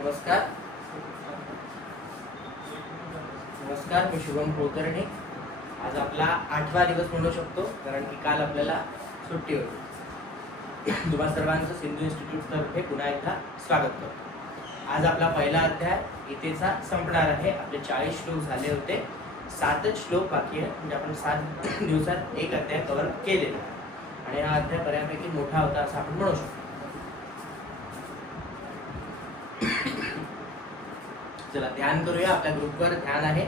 नमस्कार नमस्कार, मी शुभम कुलकर्णी. आज आपला 8वा दिवस म्हणू शकतो, कारण की काल आपल्याला सुट्टी होती. तुम्हा सर्वांचं सिंधू इन्स्टिट्यूट तर्फे पुन्हा एकदा स्वागत करतो. आज आपला पहिला अध्याय गीतेचा संपणार आहे. आपले 40 श्लोक झाले होते, 7च श्लोक बाकी आहे. म्हणजे आपण 7 दिवसात एक अध्याय कव्हर केलेला आणि हा अध्याय बऱ्यापैकी मोठा होता असं आपण म्हणू शकतो. चला ध्यान करूया. आपल्या ग्रुपवर ध्यान आहे,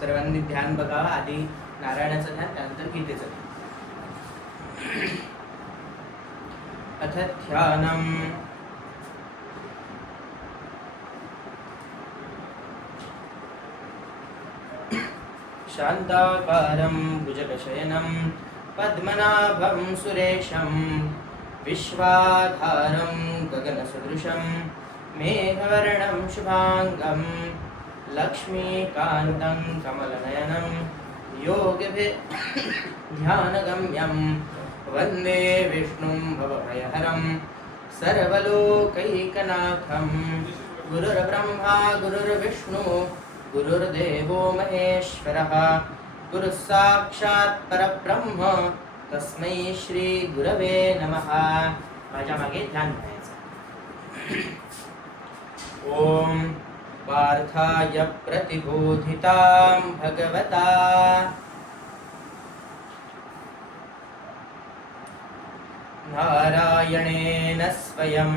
सर्वांनी ध्यान बघावं. आधी नारायणाचं ध्यान, त्यानंतर गीतेचं ध्यान. अथ ध्यानम्. शान्ताकारं भुजगशयनं पद्मनाभं सुरेशं विश्वाधारं गगनसदृशं मेघवर्णं शुभांगं लक्ष्मीकान्तं कमलनयनं योगभिध्यानगम्यं वन्दे विष्णुं भवभयहरं सर्वलोकैकनाथं. गुरुर्ब्रह्मा गुरुर्विष्णु गुरुर्देवो महेश्वरः, गुरुः साक्षात् परब्रह्म तस्मै श्री गुरवे नमः. माझ्या मागे ध्यान करायचं. ओम पार्थाय प्रतिबोधितां भगवता नारायणेन स्वयं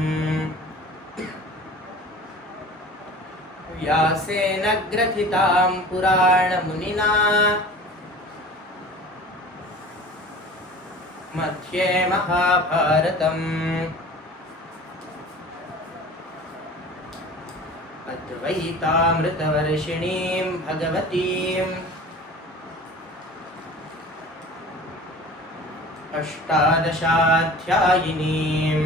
व्यासेन ग्रथितां पुराणमुनिना मध्ये महाभारतम् अद्वैतामृतवर्षिणीं भगवतीम् अष्टादशाध्यायिनीम्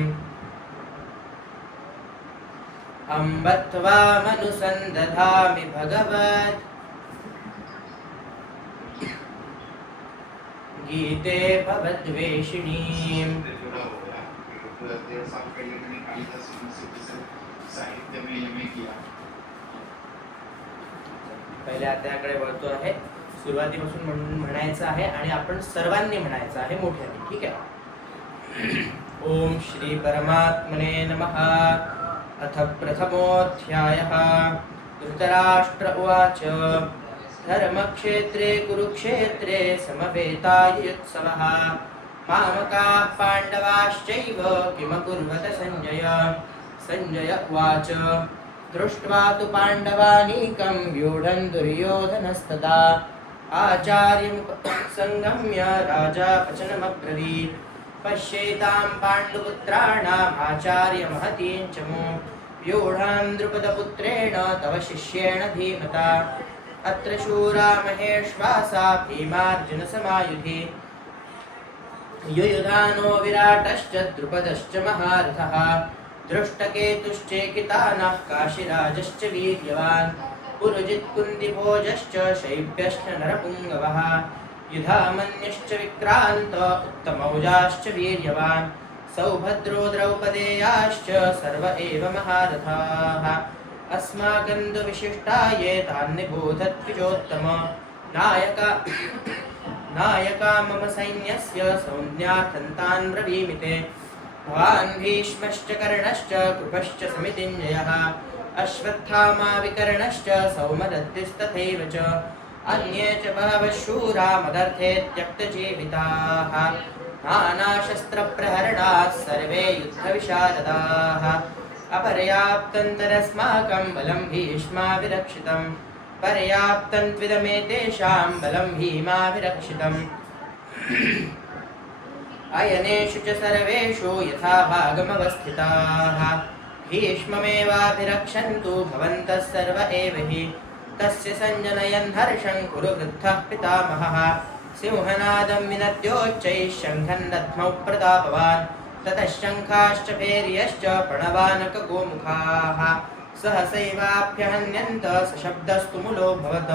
अम्ब त्वामनुसन्दधामि भगवत् गीते भवद्वेषिणीम्. पहिल्या अध्यायाकडे वळतो आहे. सुरुवातीपासून म्हणायचं आहे आणि आपण सर्वांनी म्हणायचं आहे मोठ्याने. ठीक आहे. ओम श्री परमात्मने नमः. अथ प्रथमोऽध्यायः. धृतराष्ट्र उवाच धर्मक्षेत्रे कुरुक्षेत्रे समवेतायुत्सवः मामकाः पाण्डवाश्चैव किमकुर्वत संजय. संजय उवाच दृष्ट्वा तु पाण्डवानीकं व्यूढं दुर्योधनस्तदा आचार्यमुपसंगम्य राजा वचनमब्रवीत्. पश्येतां पाण्डुपुत्राणाम् आचार्यमहतीं च मो व्यूढां द्रुपदपुत्रेण तव शिष्येण धीमता. अत्र शूरा महेश्वासा भीमार्जुनसमायुधि युयुधानो विराटश्च द्रुपदश्च महारथः दृष्टकेतुश्चेकितानः काशीराजश्च वीर्यवान् पुरुजित्कुन्दिभोजश्च शैब्यश्च नरपुङ्गवः युधामन्युश्च विक्रान्त उत्तमौजाश्च वीर्यवान् सौभद्रो द्रौपदेयाश्च सर्व एव महारथाः. अस्माकं तु विशिष्टा ये तान् निबोधद्विजोत्तम. नायका मम सैन्यस्य संज्ञार्थं तान् ब्रवीमि ते. भवान् भीष्मश्च कर्णश्च कृपश्च समितिञ्जयः अश्वत्थामा विकर्णश्च सौमदत्तिस्तथैव च अन्ये च बहवः शूरा मदर्थे त्यक्तजीविताः नानाशस्त्रप्रहरणाः सर्वे युद्धविशारदाः. अपर्याप्तन्तरस्माकं बलं भीष्माभिरक्षितं पर्याप्तं त्विदमेतेषां बलं भीमाभिरक्षितम्. अयनेषु च सर्वेषु यथा भागमवस्थिताः भीष्ममेवाभिरक्षन्तु भवन्तः सर्व एव हि. तस्य सञ्जनयन् हर्षं कुरु वृद्धः पितामहः सिंहनादं विनद्योच्चैः शङ्खं दध्मौ प्रतापवान्. ततः शङ्खाश्च भैर्यश्च प्रणवानकगोमुखाः सहसैवाभ्यहन्यन्त सशब्दस्तु मुलोऽभवत्.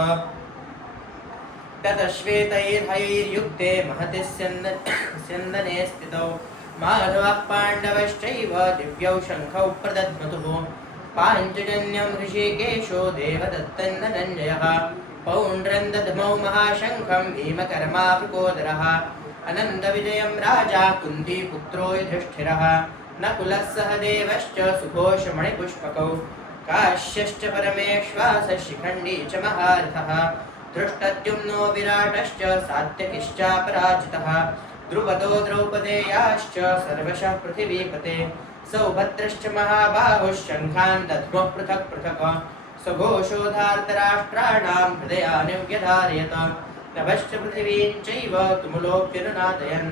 ततः श्वेतैर्हयैर्युक्ते महति स्यन्दने स्थितौ माधवः पाण्डवश्चैव दिव्यौ शङ्खौ प्रदध्मतुः. पाञ्चजन्यं ऋषिकेशो देवदत्तन्नञ्जयः पौण्ड्रं दधमौ महाशङ्खं भीमकर्मावृकोदरः अनन्तविजयं राजा कुन्तीपुत्रो युधिष्ठिरः नकुलः सह देवश्च सुघोषमणिपुष्पकौ काश्यश्च परमेश्वासः शिखण्डी च महारथः धृष्टद्युम्नो विराटश्च सात्यकिश्चापराजितः द्रुपदो द्रौपदेयाश्च सर्वशः पृथिवीपते सौभद्रश्च महाबाहुः शङ्खान् दध्मः पृथक् पृथक् सघोषो धार्तराष्ट्राणां हृदयानि व्यधारयत नभश्च पृथिवीं चैव तुमुलोऽप्यनुनादयन्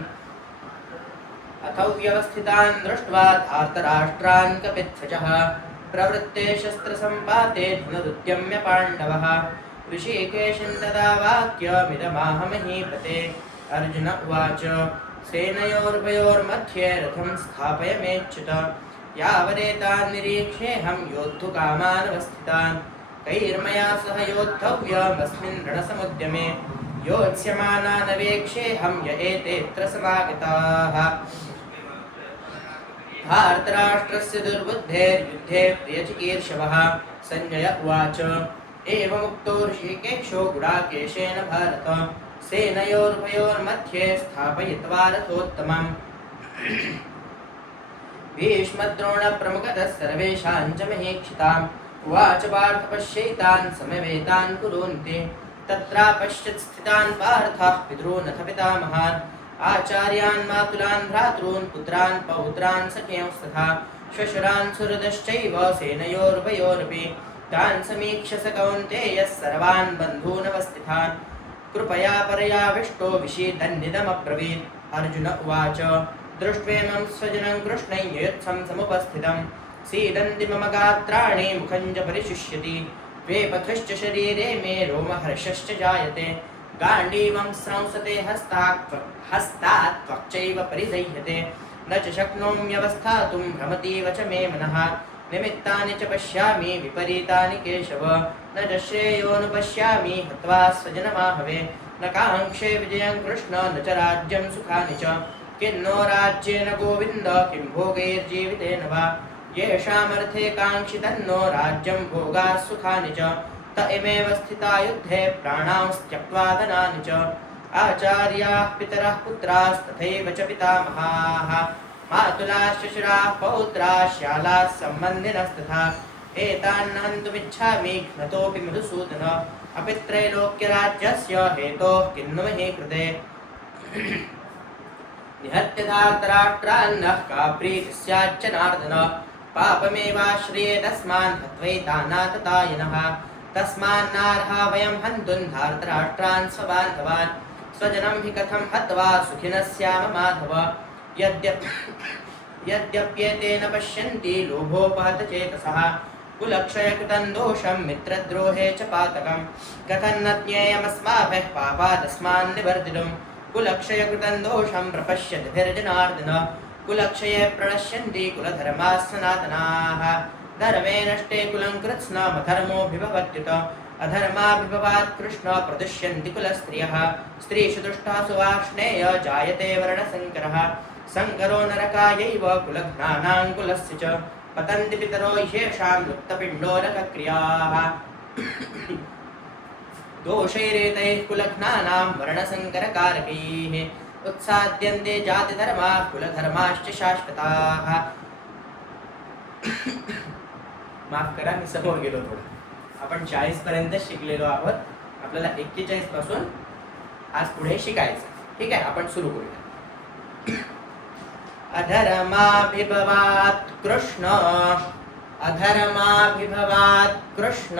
अथौ व्यवस्थितान् दृष्ट्वा धार्तराष्ट्रान् कपिध्वजः प्रवृत्ते शस्त्रसम्पाते धनुरुद्यम्य पाण्डवः ऋषिकेशं तदा वाक्यमिदमाहमहीपते अर्जुन उवाच सेनयोरुभयोर्मध्ये रथं स्थापयमेच्युत यावदेतान् निरीक्षेऽहं योद्धुकामानवस्थितान् कैर्मया सह योद्धव्यमस्मिन् रणसमुद्यमे योत्स्यमानानवेक्षेऽहं य एतेऽत्र समागताः धार्तराष्ट्रस्य दुर्बुद्धेर्युद्धे प्रियचिकीर्षवः सञ्जय उवाच एवमुक्तो ऋषिकेशो गुडाकेशेन भारत सेनयोरुभयोर्मध्ये स्थापयित्वा रथोत्तमम् भीष्मद्रोणप्रमुखतः सर्वेषां च महीक्षिताम् उवाच पार्थ पश्यैतान् समवेतान् कुरून्ति तत्रापश्यत् स्थितान् पार्थः पितॄनथ पितामहान् आचार्यान् मातुलान् भ्रातॄन् पुत्रान् पौत्रान् सख्यांस्तथा श्वशुरान् सुहृदश्चैव सेनयोरुभयोरपि तान् समीक्ष्य स कौन्तेयः सर्वान् बन्धूनवस्थितान् कृपया परयाविष्टो विषीदन्निदमब्रवीत् अर्जुन उवाच दृष्ट्वेमं स्वजनं कृष्णं ययुत्सं समुपस्थितं सीदन्ति मम गात्राणि मुखं च परिशुष्यति वेपथुश्च शरीरे मे रोमहर्षश्च जायते गाण्डीवं स्रंसते हस्तात् त्वक्चैव परिदह्यते न च शक्नोम्यवस्थातुं भ्रमतीव च मे मनः निमित्तानि च पश्यामि विपरीतानि केशव न च श्रेयोऽनुपश्यामि हत्वा स्वजनमाहवे न काङ्क्षे विजयं कृष्ण न च राज्यं सुखानि च किन्नो राज्येन गोविन्द किं भोगैर्जीवितेन वा येषामर्थे काङ्क्षितन्नो राज्यं भोगाः सुखानि च त इमेव स्थिता युद्धे प्राणांस्त्यक्त्वा धनानि च आचार्याः पितरः पुत्रास्तथैव च पितामहाः मातुलाः श्वशुराः पौत्राः श्यालाः सम्बन्धिनस्तथा एतान् हन्तुमिच्छामि घ्नतोऽपि मधुसूदन अपि त्रैलोक्यराज्यस्य हेतोः किन्नु मही कृते निहत्य धार्तराष्ट्रान्नः का प्रीतिः स्याच्च नार्दन पापमेवाश्रये तस्मान् हत्वैतानाततायिनः तस्मान्नार्हा वयं हन्तुं धार्तराष्ट्रान् स्वबान्धवान् स्वजनं हि कथं हत्वा सुखिनः स्याम माधव यद्यप्येतेन पश्यन्ति लोभोपहतचेतसः कुलक्षयकृतं दोषं मित्रद्रोहे च पातकं कथं न ज्ञेयमस्माभिः पापादस्मान् निवर्तितुं कुलक्षयकृतं दोषं प्रपश्यद्भिर्जनार्दन कुलक्षये प्रणश्यन्ति कुलधर्माः सनातनाः धर्मे नष्टे कुलं कृत्स्नमधर्मोऽभिभवत्युत अधर्माभिभवात् कृष्ण प्रदुष्यन्ति कुलस्त्रियः स्त्रीषु दुष्टासु वार्ष्णेय जायते वर्णसङ्करः सङ्करो नरकायैव कुलघ्नानां कुलस्य च पतन्ति पितरो ह्येषां लुप्तपिण्डोरकक्रियाः दोषैरेतैः कुलघ्नानां वर्णसङ्करकारकैः उत्साद्यन्ते जातिधर्माः कुलधर्माश्च शाश्वताः माफ करा मी समोर गेलो थोडं आपण 40 पर्यंत शिकलेलो आहोत आपल्याला 41 पासून आज पुढे शिकायचं ठीक आहे आपण सुरू करूया अधर्माभिभवात् कृष्ण अधर्माभिभवात् कृष्ण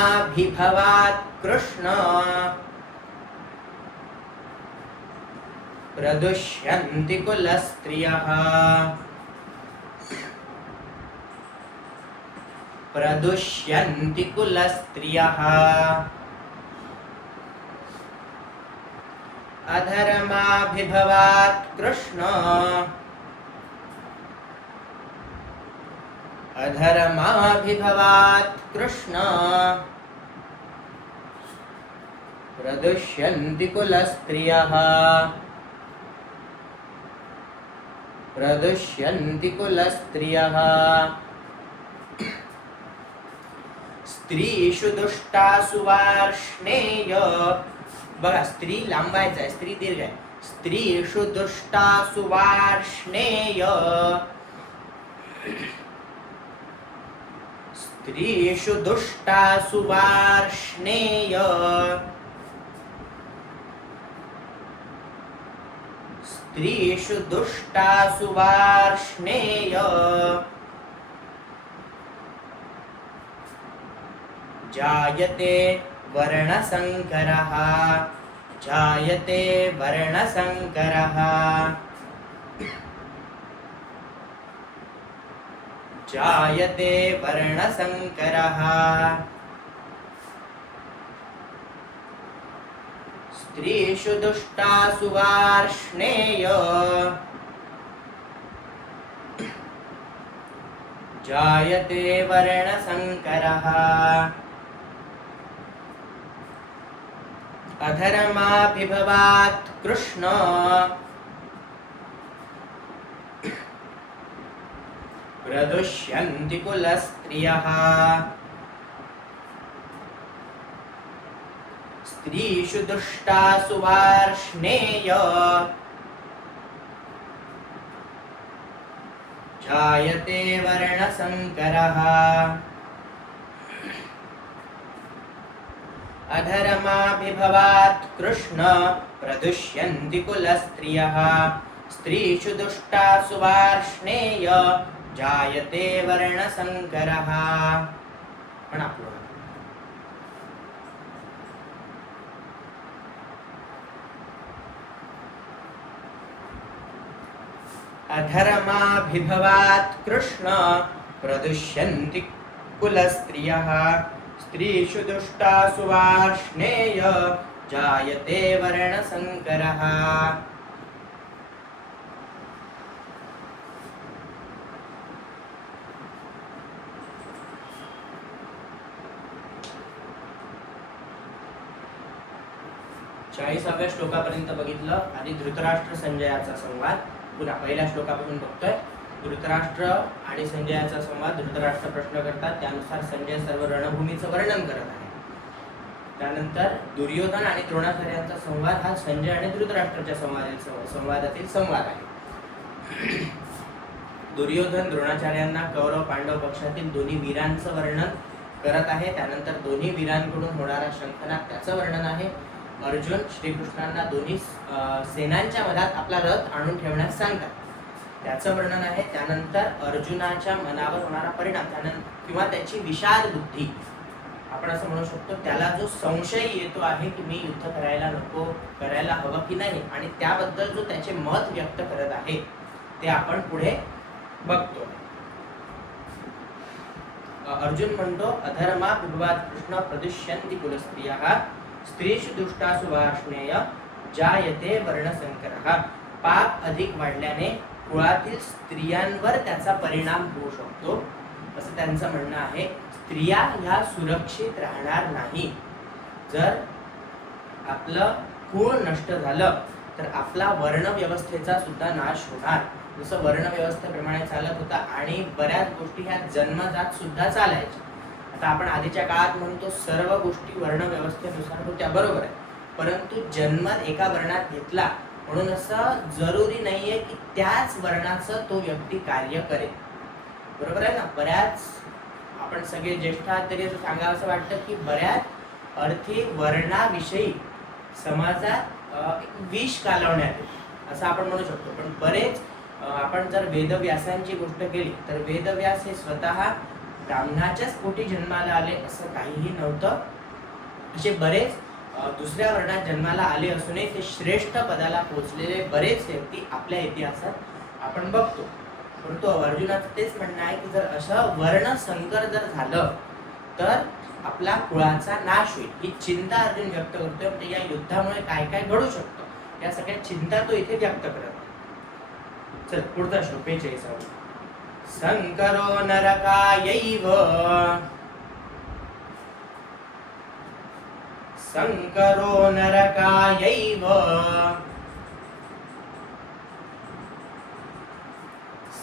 अधर्माभिभवात् कृष्ण प्रदुष्यन्ति कुलस्त्रियः प्रदुष्यन्ति कुलस्त्रियः अधर्माभिभवात् कृष्ण अधर्माभिभवात् कृष्ण प्रदुष्यन्ति कुलस्त्रियः प्रदुष्यन्ति कुलस्त्रियः स्त्रीषु दुष्टासु वार्ष्णेय. बघा स्त्री लांबायचा आहे, स्त्री दीर्घ आहे. स्त्रीषु दुष्टासु वार्ष्णेय स्त्रीषु दुष्टासु वार्ष्णेय स्त्रीषु दुष्टासु वार्ष्णेय जायते वर्णसंकरः जायते वर्णसंकरः जायते वर्णसंकरः स्त्रीषु दुष्टासु वार्ष्णेय जायते वर्णसंकरः अधर्माभिभवात् कृष्ण प्रदुष्यन्ति कुलस्त्रियः स्त्रीषु दुष्टासु वार्ष्णेय जायते वर्णसंकरः अधर्माभिभवात् कृष्ण प्रदुष्यन्ति कुलस्त्रियः स्त्रीषु दुष्टासु वार्ष्णेय जायते वर्णसंकरः. पण आपलं अधर्माभिभवात् कृष्ण प्रदुष्यन्ति कुलस्त्रियः स्त्रीषु दुष्टासु वार्ष्णेय जायते वर्णसंकरः. चाळीसाव्या श्लोकापर्यंत बघितलं. आधी धृतराष्ट्र संजयाचा संवाद पुन्हा पहिल्या श्लोकापासून बघतोय. धृतराष्ट्र आणि संजयाचा संवाद. धृतराष्ट्र प्रश्न करतात, त्यानुसार संजय सर्व रणभूमीचं वर्णन करत आहे. त्यानंतर दुर्योधन आणि द्रोणाचार्यांचा संवाद हा संजय आणि धृतराष्ट्राच्या संवादातील संवाद आहे. दुर्योधन द्रोणाचार्यांना कौरव पांडव पक्षातील दोन्ही वीरांचं वर्णन करत आहे. त्यानंतर दोन्ही वीरांकडून होणारा शंखनाद त्याचं वर्णन आहे. अर्जुन श्रीकृष्णांना दोन्ही सेनांच्या मधात आपला रथ आणून ठेवण्यास सांगतात, त्याचं वर्णन आहे. त्यानंतर अर्जुनाच्या मनावर होणारा परिणाम किंवा त्याची विषाद बुद्धी, आपण असं म्हणू शकतो, त्याला जो संशय येतो आहे की मी युद्ध करायला नको, करायला हवं की नाही, आणि त्याबद्दल जो त्याचे मत व्यक्त करत आहे ते आपण पुढे बघतो. अर्जुन म्हणतो अधर्माभिभवात् कृष्ण प्रदुष्यन्ति कुलस्त्रियः स्त्रीषु दुष्टासु वार्ष्णेय जायते वर्णसंकरः. पाप अधिक वाढल्याने कुळातील स्त्रियांवर त्याचा परिणाम होऊ शकतो असं त्यांचं म्हणणं आहे. स्त्रिया ह्या सुरक्षित राहणार नाही. जर आपलं कुळ नष्ट झालं तर आपला वर्णव्यवस्थेचा सुद्धा नाश होणार. जसं वर्णव्यवस्थेप्रमाणे चालत होता आणि बऱ्याच गोष्टी ह्या जन्मजात सुद्धा चालायच्या. आता आपण आधीच्या काळात म्हणतो सर्व गोष्टी वर्णव्यवस्थेनुसार होत्या, बरोबर आहे, परंतु जन्म एका वर्णात घेतला म्हणून असं जरुरी नाहीये की त्याच वर्णाचं तो व्यक्ती कार्य करेल, बरोबर आहे ना. बऱ्याच आपण सगळे ज्येष्ठ आहात तरी असं सांगावं असं वाटतं की बऱ्याच अर्थी वर्णाविषयी समाजात एक विष कालवण्यात असं आपण म्हणू शकतो. पण बरेच आपण जर वेदव्यासांची गोष्ट केली तर वेदव्यास हे स्वतः ब्राह्मणाच्याच पोटी जन्माला आले असं काहीही नव्हतं. असे बरेच दुसऱ्या वर्णात जन्माला आले असूनही ते श्रेष्ठ पदाला पोहोचलेले बरेच व्यक्ती आपल्या इतिहासात आपण बघतो. परंतु अर्जुनाचं तेच म्हणणं आहे की जर असं वर्ण संकर जर झालं तर आपला कुळाचा नाश होईल, ही चिंता अर्जुन व्यक्त करतोय. म्हणजे या युद्धामुळे काय काय घडू शकतं या सगळ्या चिंता तो इथे व्यक्त करत आहे. चल पुढचा श्लोक 45. संकरो नरकायैव संकरो नरकायैव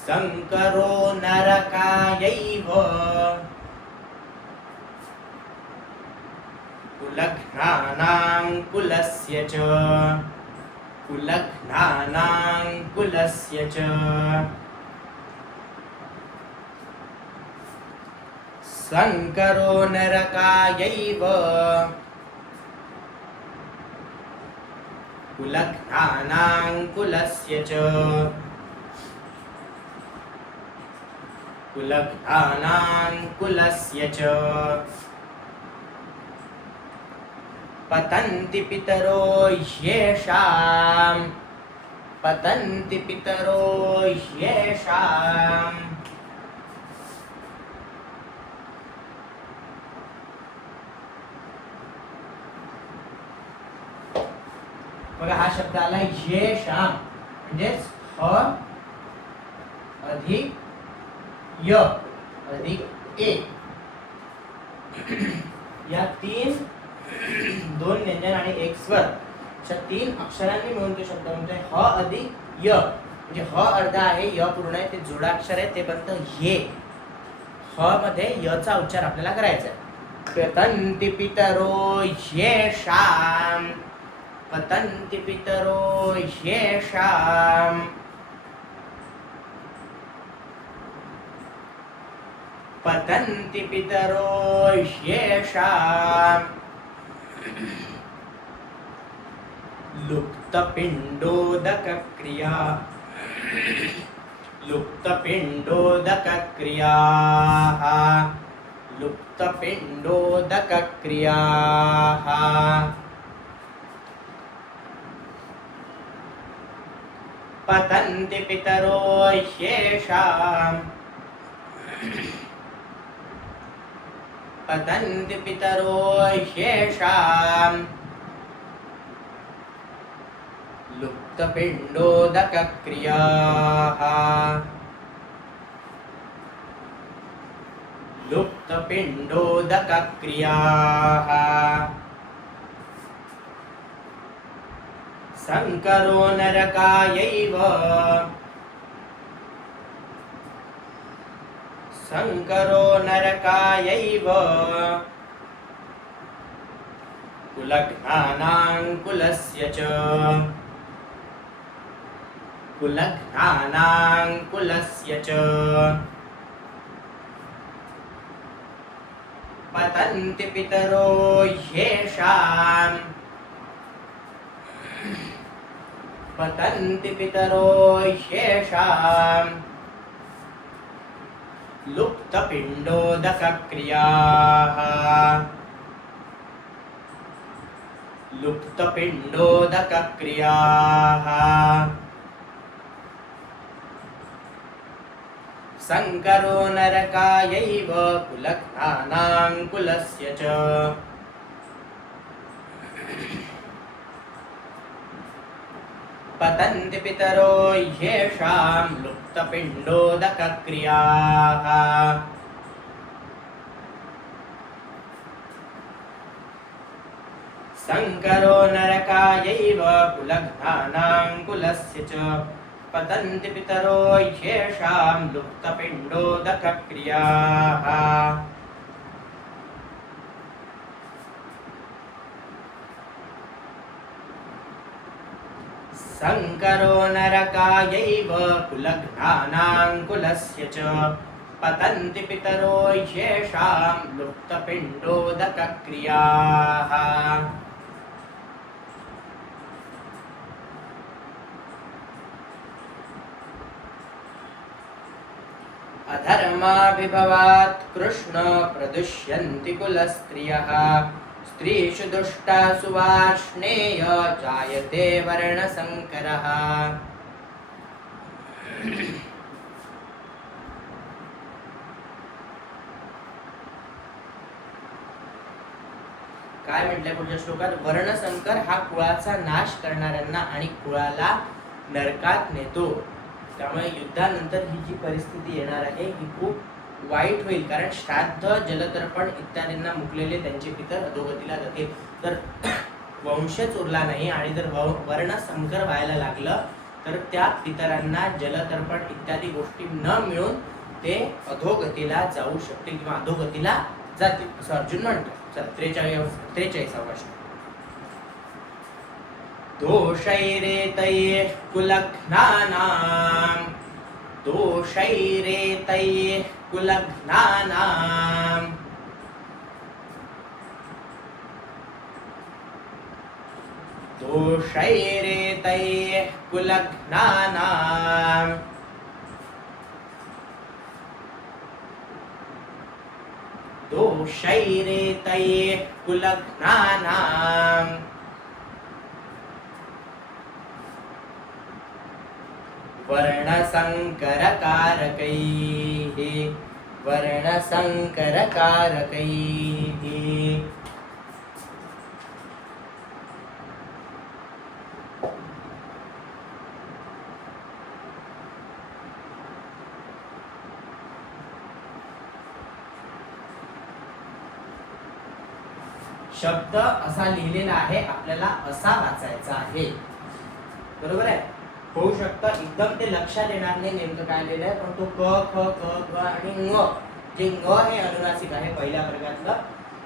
संकरो नरकायैव कुलघ्नानां कुलस्य च कुलघ्नानां कुलस्य च संकरो नरकायैव कुलघ्नानां कुलस्य च कुलघ्नानां कुलस्य च पतन्ति पितरो ह्येषां पतन्ति पितरो ह्येषां बघा हा शब्द आला ह्येषां म्हणजेच ह अधिक य अधिक ए या दोन व्यंजन आणि एक स्वर अशा 3 अक्षरांनी मिळून तो शब्द म्हणतोय ह अधिक य म्हणजे ह अर्धा आहे य पूर्ण आहे ते जोडाक्षर आहे ते बनतं ये ह मध्ये य चा उच्चार आपल्याला करायचा आहे पतन्ति पितरो ह्येषां पतन्ति पितरो ह्येषां पतन्ति पितरो ह्येषां लुप्तपिण्डोदकक्रिया लुप्तपिण्डोदकक्रियाः लुप्तपिण्डोदकक्रियाः पतन्ति पितरो ह्येषां पतन्ति पितरो ह्येषां लुप्तपिण्डोदकक्रियाः लुप्तपिण्डोदकक्रियाः संकरो नरकायैव संकरो नरकायैव कुलघ्नानां कुलस्य च कुलघ्नानां कुलस्य च पतन्ति पितरो ह्येषां पतन्ति पितरो ह्येषां लुप्तपिण्डोदकक्रियाः लुप्तपिण्डोदकक्रियाः संकरो नरकायैव कुलघ्नानां कुलस्य च पतन्ति पितरो ह्येषां लुप्तपिण्डोदकक्रियाः संकरो नरकायैव कुलघ्नानां कुलस्य च पतन्ति पितरो ह्येषां लुप्तपिण्डोदकक्रियाः संकरो नरकायैव कुलघ्नानां कुलस्य च पतन्ति पितरो ह्येषां लुप्तपिण्डोदकक्रियाः अधर्माभिभवात् कृष्ण प्रदुष्यन्ति कुलस्त्रियः स्त्रीषु दुष्टासु वार्ष्णेय जायते वर्णसंकरः काय म्हटलंय पुढच्या श्लोकात वर्णसंकर हा कुळाचा नाश करणाऱ्यांना आणि कुळाला नरकात नेतो त्यामुळे युद्धानंतर ही जी परिस्थिती येणार आहे ही खूप वाईट होईल कारण श्राद्ध जलतर्पण इत्यादींना मुकलेले त्यांचे पितर अधोगतीला जातील तर वंशच उरला नाही आणि जर वर्ण संकर व्हायला लागलं तर त्या पितरांना जलतर्पण इत्यादी गोष्टी न मिळून ते अधोगतीला जाऊ शकते किंवा अधोगतीला जातील असं अर्जुन म्हणतो. चला 43वा श्लोक. दोषैरेतैः कुलघ्नानां दोषैरेतैः कुलघ्नानां दोषैरेतैः कुलघ्नानां दोषैरेतैः कुलघ्नानां वर्णसंकरकारकैः वर्णसंकरकारकैः शब्द असा लिहिलेला आहे, आपल्याला असा वाचायचा आहे. बरोबर आहे. होऊ शकतं एकदम ते लक्षात येणार नाही नेमकं काय लिहिलंय, पण तो क ख क ग आणि ङ, जे ङ हे अनुनासिक आहे पहिल्या वर्गातलं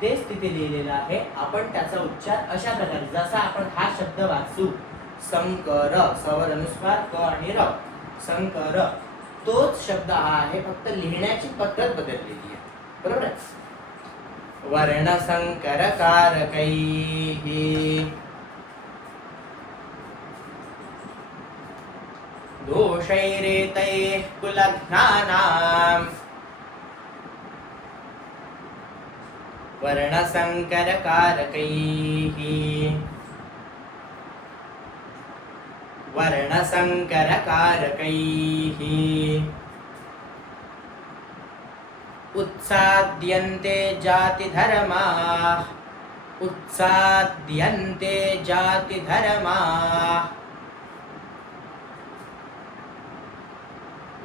तेच तिथे लिहिलेलं आहे. आपण त्याचा उच्चार अशा प्रकारे जसा आपण हा शब्द वाचू संकर, सवर अनुस्वार क आणि र, संकर, तोच शब्द हा आहे, फक्त लिहिण्याची पद्धत बदललेली आहे. बरोबर आहे. वर्णसंकरकारकैः दोषैरेतैः कुलघ्नानां वर्णसंकरकारकैः वर्णसंकरकारकैः उत्साद्यन्ते जातिधर्माः उत्साद्यन्ते जातिधर्माः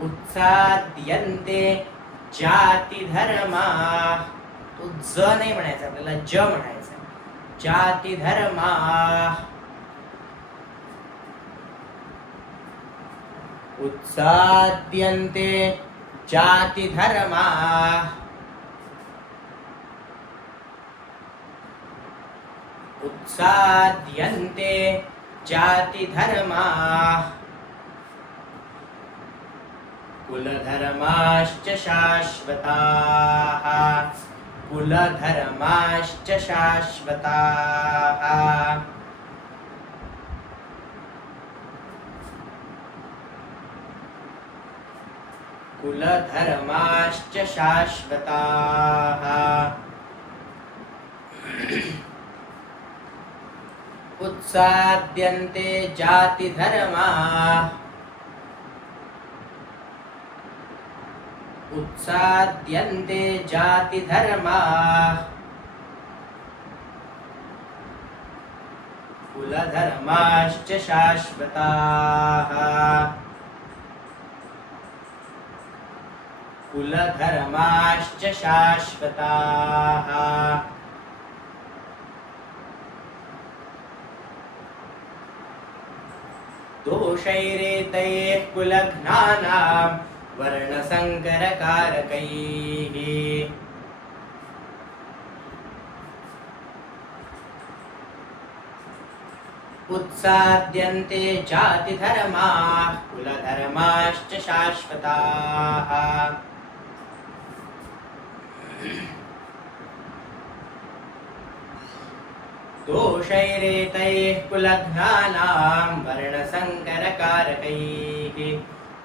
उत्साद्यन्ते जातिधर्माः. तो ज नाही म्हणायचा, आपल्याला ज म्हणायचं. जातिधर्माः उत्साद्यन्ते जातिधर्माः उत्साद्यन्ते जातिधर्माः कुलधर्माश्च शाश्वताः कुलधर्माश्च शाश्वताः कुलधर्माश्च शाश्वताः उत्साद्यन्ते जातिधर्माः उत्साद्यन्ते जातिधर्माः कुलधर्माश्च शाश्वताः कुलधर्माश्च शाश्वताः दोषैरेतैः कुलघ्नानां वर्णसंकरकारकैः उत्साद्यन्ते जातिधर्माः कुलधर्माश्च शाश्वताः दोषैरेतैः कुलघ्नानां वर्णसंकरकारकैः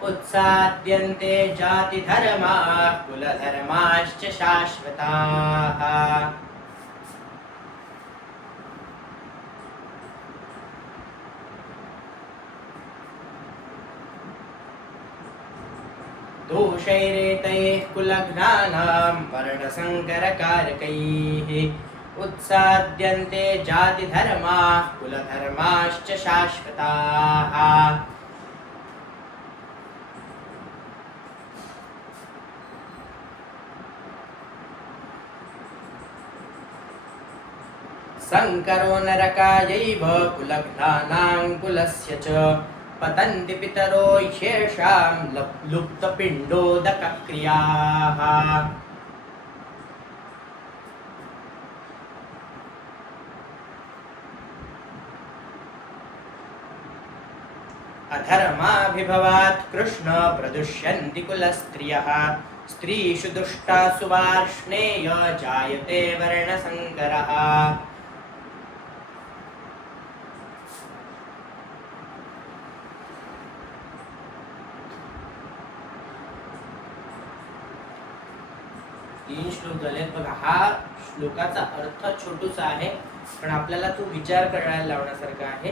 उत्साद्यन्ते जातिधर्माः कुलधर्माश्च शाश्वताः दोषैरेतैः कुलघ्नानां वर्णसंकरकारकैः उत्साद्यन्ते जातिधर्माः कुलधर्माश्च शाश्वताः संकरो नरकायैव कुलघ्नानाङ्कुलस्य च पतन्ति पितरो ह्येषां लुप्तपिण्डोदकक्रियाः। अधर्माभिभवात् कृष्ण प्रदुष्यन्ति कुलस्त्रियः स्त्रीषु दुष्टासु वार्ष्णेय जायते वर्णसङ्करः। तीन श्लोक झाले बघा. हा श्लोकाचा अर्थ छोटूसा आहे पण आपल्याला तो विचार करायला लावण्यासारखा आहे.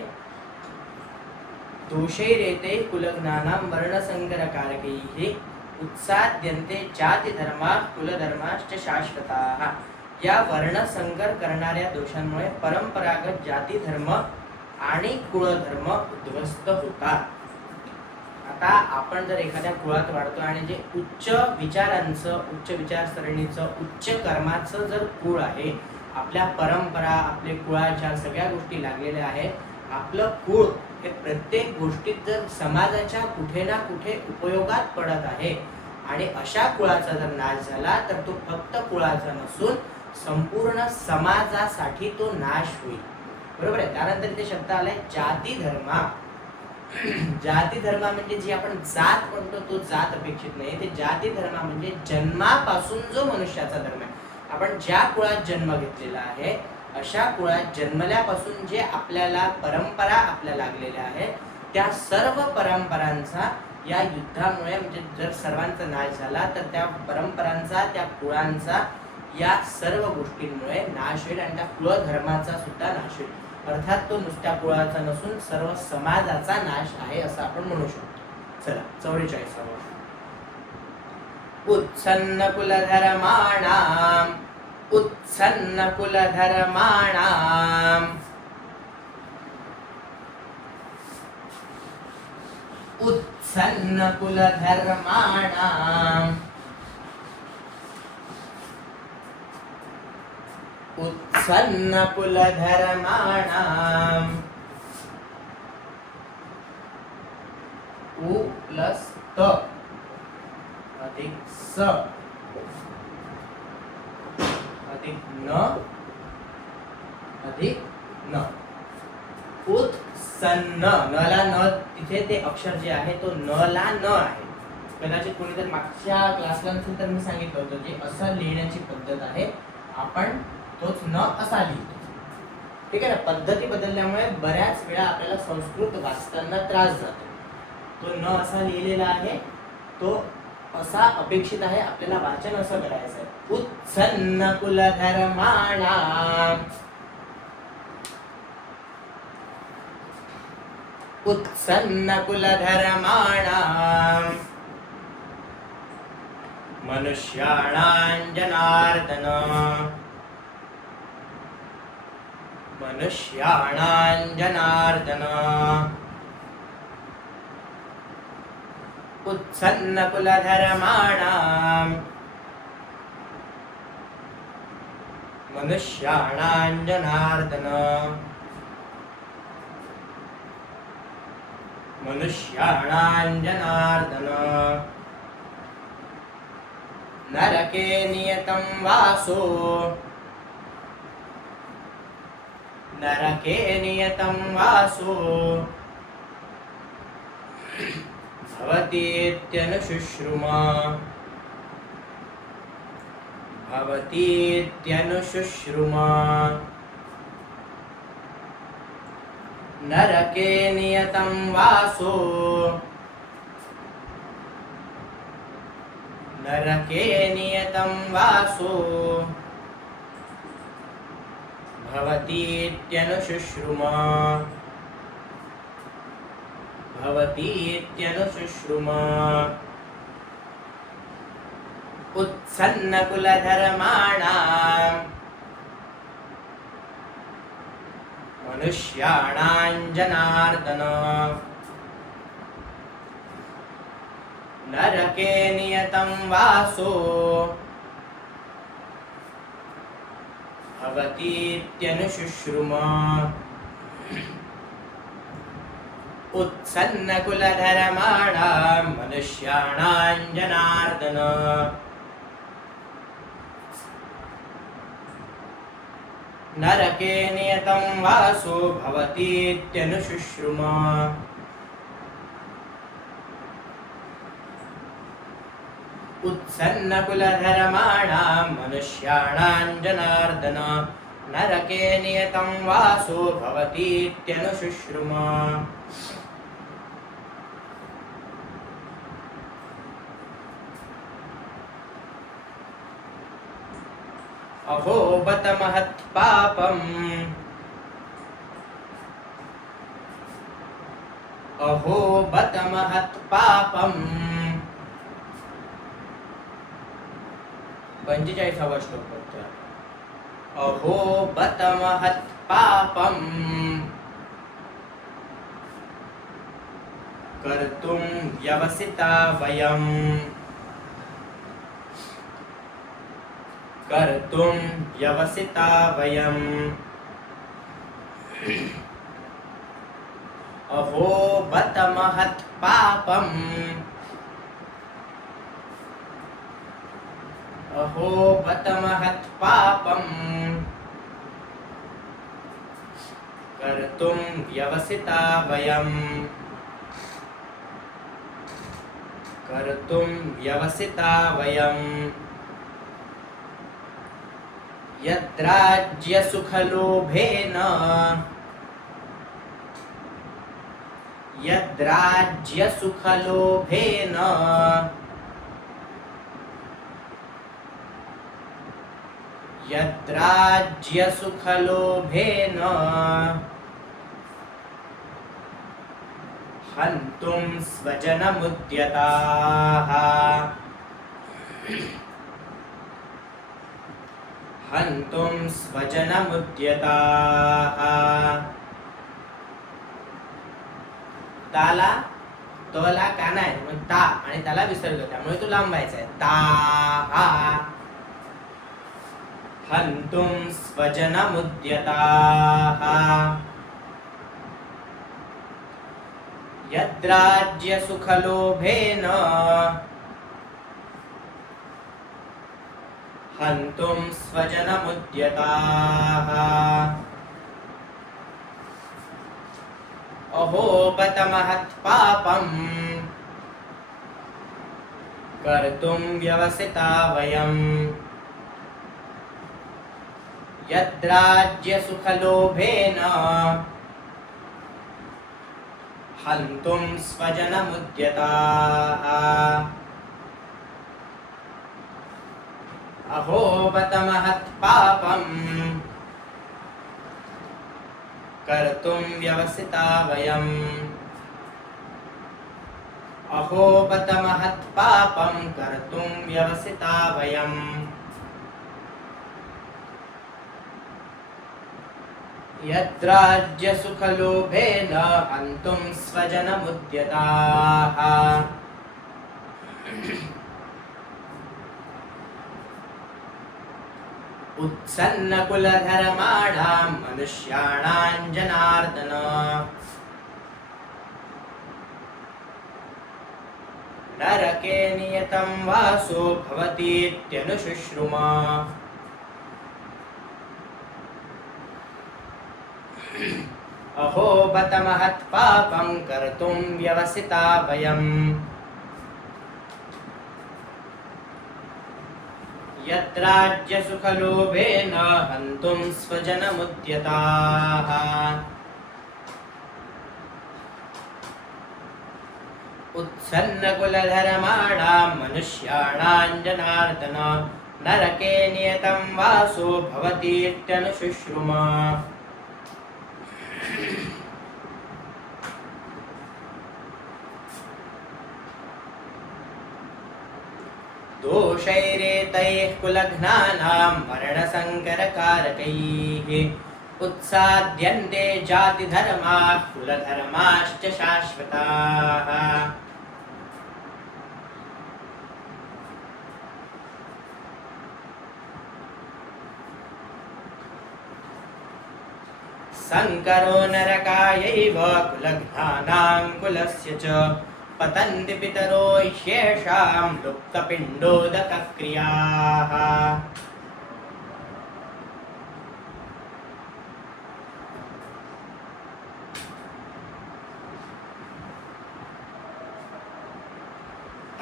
दोषैरेते कुलज्ञानां वर्णसंकरकारकैः उत्साद्यन्ते जातिधर्मा कुलधर्माश्च शाश्वताः. या वर्णसंकर करणाऱ्या दोषांमुळे परंपरागत जाती धर्म आणि कुळधर्म उद्ध्वस्त होतात. आता आपण जर एखाद्या कुळात वाढतो आणि जे उच्च विचारांचं, उच्च विचारसरणीचं, उच्च कर्माचं जर कुळ आहे, आपल्या परंपरा, आपले कुळाचार सगळ्या गोष्टी लागलेल्या आहेत, आपलं कुळ हे प्रत्येक गोष्टीत जर समाजाच्या कुठे ना कुठे उपयोगात पडत आहे आणि अशा कुळाचा जर नाश झाला तर तो फक्त कुळाचा नसून संपूर्ण समाजासाठी तो नाश होईल. बरोबर आहे. त्यानंतर ते शब्द आलाय जाती धर्मा. जाती धर्मा म्हणजे जी आपण जात म्हणतो तो जात अपेक्षित नाही. ते जाती धर्मा म्हणजे जन्मापासून जो मनुष्याचा धर्म आहे. आपण ज्या कुळात जन्म घेतलेला आहे अशा कुळात जन्मल्यापासून जे आपल्याला परंपरा आपल्या लागलेल्या आहेत त्या सर्व परंपरांचा या युद्धामुळे म्हणजे जर सर्वांचा नाश झाला तर त्या परंपरांचा, त्या कुळांचा, या सर्व गोष्टींमुळे नाश होईल आणि त्या कुळधर्माचा सुद्धा नाश होईल. अर्थात तो नुसत्या कुळाचा नसून सर्व समाजाचा नाश आहे असं आपण म्हणू शकतो. चला 44. उत्सन्न कुलधर्माणाम उत्सन्न कुलधर्माणाम उत्सन्न कुलधर्माणाम उत्सन्न कुलधर्माणाम. उ प्लस त अधिक स अधिक न अधिक न. उत्सन्न. न ला न तिथे ते अक्षर जे आहे तो न ला न आहे. कदाचित कोणी जर मागच्या क्लासला नसेल तर मी सांगितलं होतं की असं लिहिण्याची पद्धत आहे. आपण तोच न असा लिहितो. ठीक आहे ना. पद्धती बदलल्यामुळे बऱ्याच वेळा आपल्याला संस्कृत वाचताना त्रास जातो. तो न असा लिहिलेला आहे तो असा अपेक्षित आहे. आपल्याला वाचन असं करायचं आहे. उत्सन्न कुलधर्माणाम उत्सन्न कुलधर्माणाम मनुष्याणां जनार्दन मनुष्याणां जनार्दन. उत्सन्न कुलधर्माणां मनुष्याणां जनार्दन मनुष्याणां जनार्दन. नरके नियतं वासो नरके नियतं वासो भवतीत्यनुशुश्रुमा भवतीत्यनुशुश्रुमा. नरके नियतं वासो नरके नियतं वासो भवतीत्यनुशुश्रुमा भवतीत्यनुशुश्रुमा. उत्सन्न कुलधर्माणां मनुष्याणां जनार्दन नरके नियतं वासो भवतीत्यनुशुश्रुम उत्सन्नकुलधर्माणां मनुष्याणां जनार्दन नरके नियतं वासो भवतीत्यनुशुश्रुम उत्सन्नकुलधर्माणां मनुष्याणां जनार्दन नरके नियतं वासो भवतीत्यनुशुश्रुम अहो बत महत्पापम् अहो बत महत्पापम् 45वा श्लोक बघतोय. अहो बत महत्पापम् कर्तुं व्यवसिता वयम् कर्तुं व्यवसिता वयम् अहो बत महत्पापम् अहो बत महत्पापम् कर्तुं व्यवसिता वयम् कर्तुं व्यवसिता वयम् यद्राज्यसुखलोभेन यद्राज्यसुखलोभेन यद्राज्यसुखलोभेन हन्तुं स्वजनमुद्यताः हन्तुं स्वजनमुद्यताः ताला तला काना आहे मग ता आणि त्याला विसर्ग त्यामुळे तो लांबायचा आहे ता हन्तुं स्वजनमुद्यताः यद्राज्यसुखलोभेन हन्तुं स्वजनमुद्यताः अहो बत महत्पापम् कर्तुं व्यवसिता वयम् यद्राज्यसुखलोभेन हन्तुं स्वजनमुद्यताः अहो बत महत्पापम् कर्तुं व्यवसिता वयम् अहो बत महत्पापं कर्तुं व्यवसिता वयम् यद्राज्यसुखलोभेन हन्तुं स्वजनमुद्यताः उत्सन्नकुलधर्माणां मनुष्याणां जनार्दन नरके नियतं वासो भवतीत्यनुशुश्रुम अहो बत महत्पापं कर्तुं व्यवसिता वयम् यद्राज्यसुखलोभेन हन्तुं स्वजनमुद्यताः उत्सन्नकुलधर्माणां मनुष्याणां जनार्दन नरके नियतं वासो भवतीत्यनुशुश्रुम दोषैरेतैः कुलघ्नानां मरणसङ्करकारकैः उत्साद्यन्ते जातिधर्माः कुलधर्माश्च शाश्वताः संकरो नरकायैव कुलघ्नानां कुलस्य च पतन्ति पितरो ह्येषां लुप्तपिण्डोदकक्रियाः।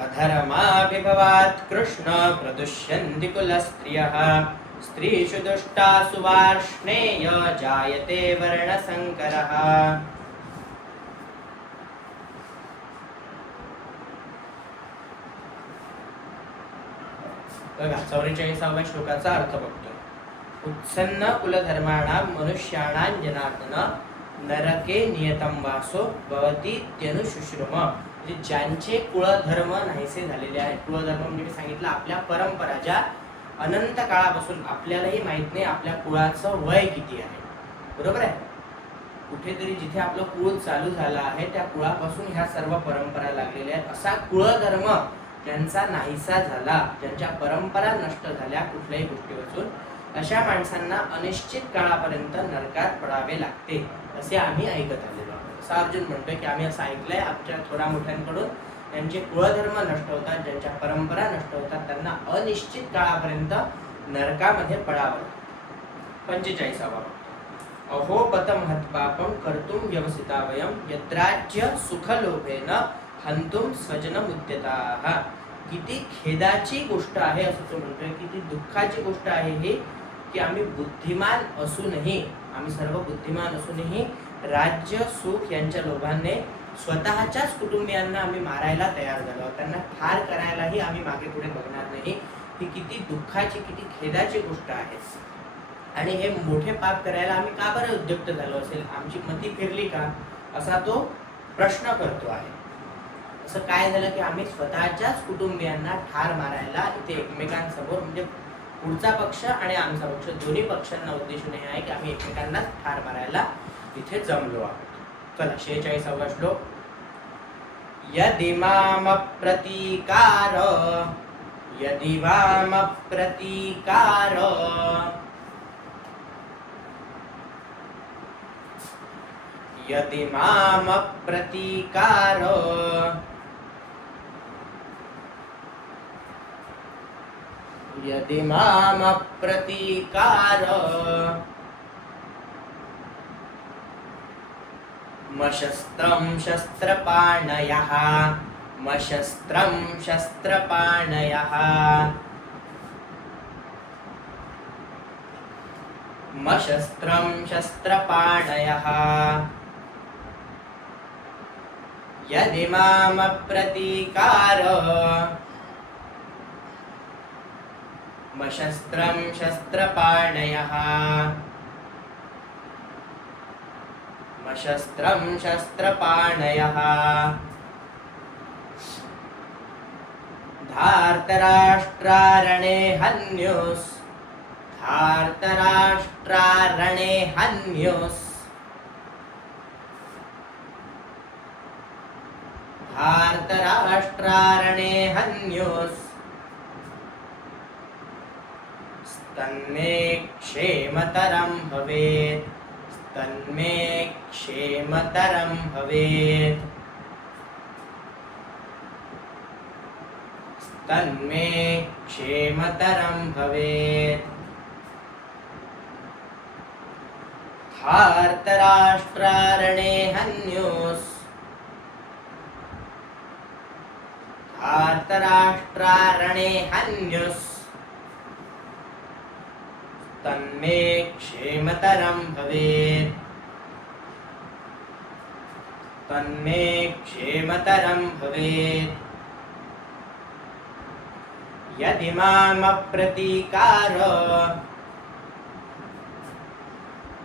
अधर्माभिभवात् कृष्ण प्रदुष्यन्ति कुलस्त्रियः स्त्रीषु दुष्टासु वार्ष्णेय जायते वर्णसंकरः। बघा 44व्या श्लोकाचा अर्थ बघतो. उत्सन्न कुलधर्माणां मनुष्याणां जनार्दन नरके नियतं वासो भवती त्यनुशुश्रुम. म्हणजे ज्यांचे कुळधर्म नाहीसे झालेले आहेत. कुळधर्म म्हणजे मी सांगितलं आपल्या परंपरा ज्या अनंत काळापासून आपल्यालाही माहित नाही आपल्या कुळाचं वय किती आहे. बरोबर आहे. कुठेतरी जिथे आपलं कुळ चालू झालं आहे त्या कुळापासून ह्या सर्व परंपरा लागलेल्या आहेत. असा कुळधर्म ज्यांचा नाहीसा झाला, ज्यांच्या परंपरा नष्ट झाल्या कुठल्याही गोष्टीपासून, अशा माणसांना अनिश्चित काळापर्यंत नरकात पडावे लागते असे आम्ही ऐकत आलेलो आहोत. असा अर्जुन म्हणतोय की आम्ही असं ऐकलंय आमच्या थोड्या मोठ्यांकडून, त्यांचे कुळधर्म नष्ट होतात, ज्यांच्या परंपरा नष्ट होतात त्यांना अनिश्चित काळापर्यंत नरकामध्ये पडावं. 45वा अहो पतमहत्पापं कर्तुं व्यवसिता वयं यद्राज्य सुखलोभेन हंतुम स्वजनमुद्यताः. किती खेदाची गोष्ट आहे असं तो म्हणतोय, किती दुःखाची गोष्ट आहे ही की आम्ही बुद्धिमान असूनही, आम्ही सर्व बुद्धिमान असूनही राज्य सुख यांच्या लोभाने स्वतःच्याच कुटुंबियांना आम्ही मारायला तयार झालो, त्यांना ठार करायलाही आम्ही मागे पुढे बघणार नाही. ही किती दुःखाची किती खेदाची गोष्ट आहे. आणि हे मोठे पाप करायला आम्ही का बरं उद्युक्त झालो असेल, आमची मती फिरली का असा तो प्रश्न करतो आहे. असं काय झालं की आम्ही स्वतःच्याच कुटुंबियांना ठार मारायला इथे एकमेकांसमोर, म्हणजे पुढचा पक्ष आणि आमचा पक्ष दोन्ही पक्षांना उद्देशून हे आहे की आम्ही एकमेकांना ठार मारायला इथे जमलो आहोत. चला 46वा श्लोक. यदिमाम प्रतीकार यदिवाम प्रतीकार यदिमाम प्रतीकार यदिमाम प्रतीकार मशस्त्रं शस्त्रपाणयः मशस्त्रं शस्त्रपाणयः मशस्त्रं शस्त्रपाणयः यदिमाम प्रतीकार मशस्त्रं शस्त्रपाणयः मशस्त्रं शस्त्रपाणयः धार्तराष्ट्रारणे हन्युस् धार्तराष्ट्रारणे हन्युस् धार्तराष्ट्रारणे हन्युस् तन्मे क्षेमतरं भवेत् तन्मे क्षेमतरं भवेत् तन्मे क्षेमतरं भवेत् धार्तराष्ट्रारणे हन्युस् धार्तराष्ट्रारणे हन्युस् तन्मे क्षेमतरं भवेत् तन्मे क्षेमतरं भवेत् यदिमाम प्रतीकार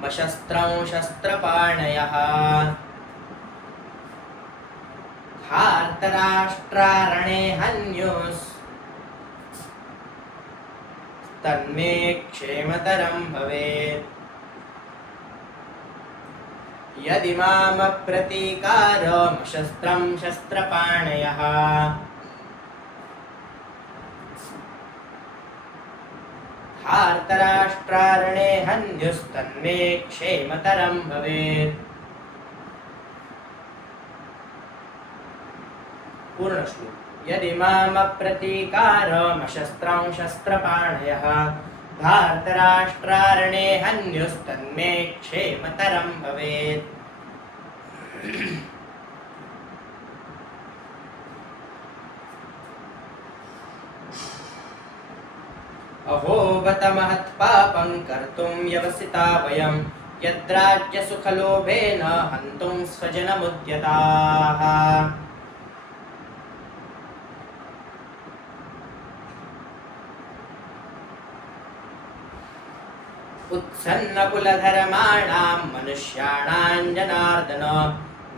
मशस्त्रं शस्त्रपाणयः धार्तराष्ट्रारणे हन्युस् तन्मे क्षेमतरं भवेत् यदिमाम प्रतीकार मशस्त्रं शस्त्रपाणयः धार्तराष्ट्रारणे हन्युस्तन्मे क्षेमतरं भवेत्। पूर्ण श्लोक। यदिमामप्रतीकारमशस्त्रं शस्त्रपाणयः धार्तराष्ट्रारणे हन्युस्तन्मे क्षेमतरं भवेत्। अहो बत महत्पापं कर्तुं व्यवसिता वयं यद्राज्यसुखलोभेन हन्तुं स्वजनमुद्यताः। उत्सन्नकुलधर्माणां मनुष्याणां जनार्दन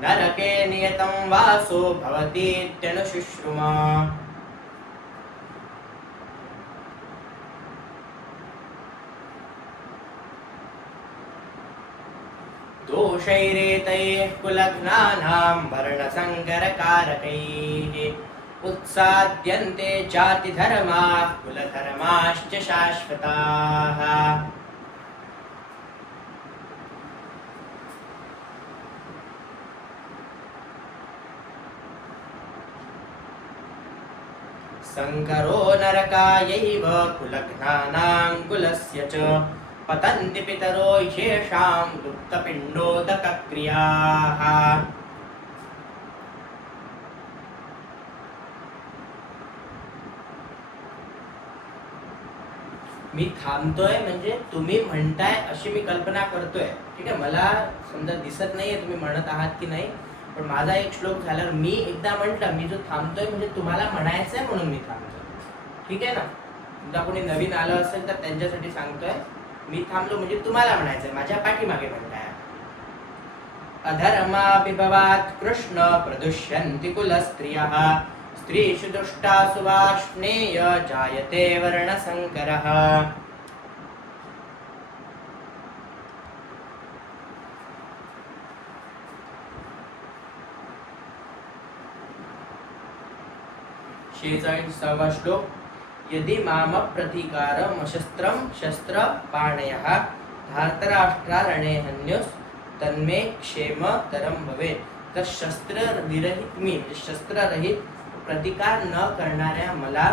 नरके नियतं वासो भवतीत्यनुशुश्रुम। दोषैरेतैः कुलघ्नानां वर्णसङ्करकारकैः उत्साद्यन्ते जातिधर्माः कुलधर्माश्च शाश्वताः। संकरो नरकायैव कुलघ्नानां कुलस्य च पतन्ति पितरो ह्येषां गुप्तपिण्डोदकक्रियाः। मी थांबतोय म्हणजे तुम्ही म्हणताय अशी मी कल्पना करतोय, ठीक आहे। मला समजा दिसत नाहीये तुम्ही म्हणत आहात की नाही, पण माझा एक श्लोक झाल्यावर मी एकदा म्हटलं, मी जो थांबतोय म्हणजे तुम्हाला म्हणायचंय म्हणून मी थांबतोय, ठीक आहे ना। समजा कोणी नवीन आलं असेल तर त्यांच्यासाठी सांगतोय, मी थांबलो म्हणजे तुम्हाला म्हणायचंय, माझ्या पाठीमागे म्हणताय। अधर्माभिभवात् कृष्ण प्रदुष्यन्ति कुलस्त्रियः स्त्रीषु दुष्टासु वार्ष्णेय जायते वर्णसंकरः। शेषावा श्लोक। यदि माम प्रतीकारमशस्त्रं शस्त्रपाणयः धार्तराष्ट्रारणे हन्युस् तन्मे क्षेमतरं भवेत्। तर शस्त्र विरहित मी, शस्त्ररहित प्रतिकार न करणाऱ्या मला